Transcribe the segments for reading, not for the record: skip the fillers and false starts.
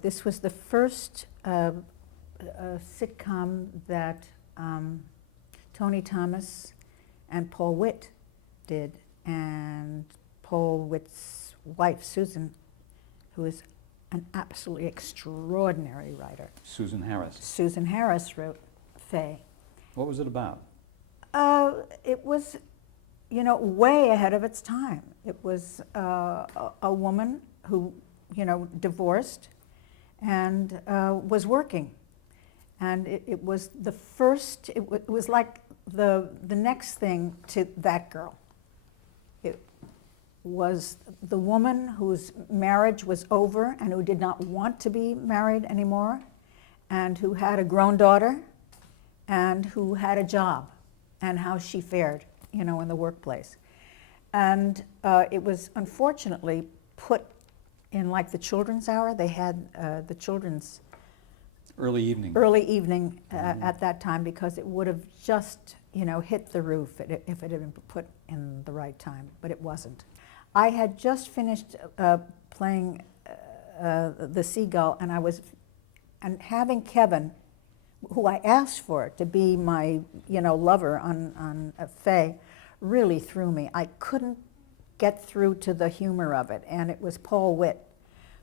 This was the first sitcom that Tony Thomas and Paul Witt did, and Paul Witt's wife, Susan, who is an absolutely extraordinary writer. Susan Harris. Susan Harris wrote Faye. What was it about? It was, way ahead of its time. It was a woman who, divorced and was working. And it was the first, it was like the next thing to That Girl. It was the woman whose marriage was over and who did not want to be married anymore, and who had a grown daughter, and who had a job, and how she fared, in the workplace. And it was unfortunately put in like the children's hour. They had the children's Early evening. At that time, because it would have just, hit the roof if it had been put in the right time, but it wasn't. I had just finished playing the Seagull, and having Kevin, who I asked for to be my, lover on Faye, really threw me. I couldn't get through to the humor of it, and it was Paul Witt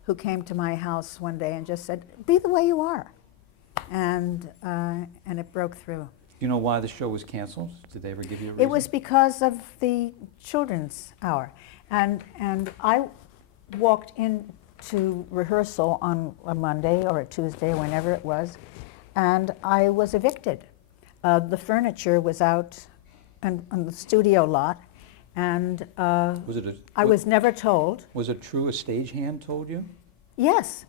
who came to my house one day and just said, "Be the way you are," and it broke through. Do you know why the show was canceled? Did they ever give you a reason? It was because of the children's hour, and I walked into rehearsal on a Monday or a Tuesday, whenever it was, and I was evicted. The furniture was out on the studio lot, and I was never told. Was it true a stagehand told you? Yes,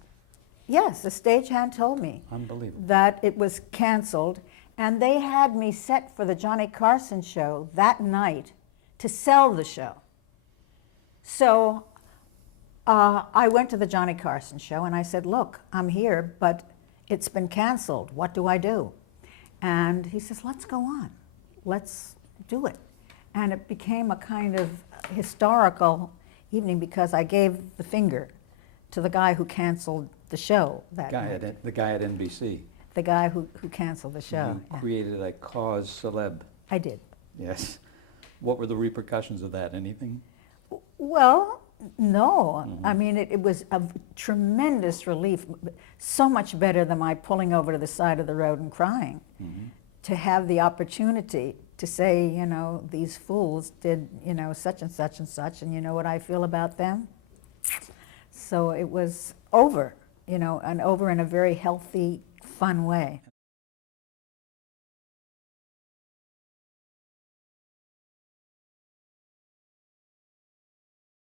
the stagehand told me. Unbelievable. That it was canceled, and they had me set for the Johnny Carson show that night to sell the show. So I went to the Johnny Carson show and I said, "Look, I'm here, but it's been canceled. What do I do?" And he says, "Let's go on. Let's do it." And it became a kind of historical evening because I gave the finger to the guy who canceled the show that night. The guy at NBC. The guy who canceled the show. You created a cause celeb. I did. Yes. What were the repercussions of that? Anything? Well, no. I mean, it was a tremendous relief, so much better than my pulling over to the side of the road and crying. To have the opportunity to say, these fools did, such and such and such, and you know what I feel about them? So it was over, and over in a very healthy, fun way.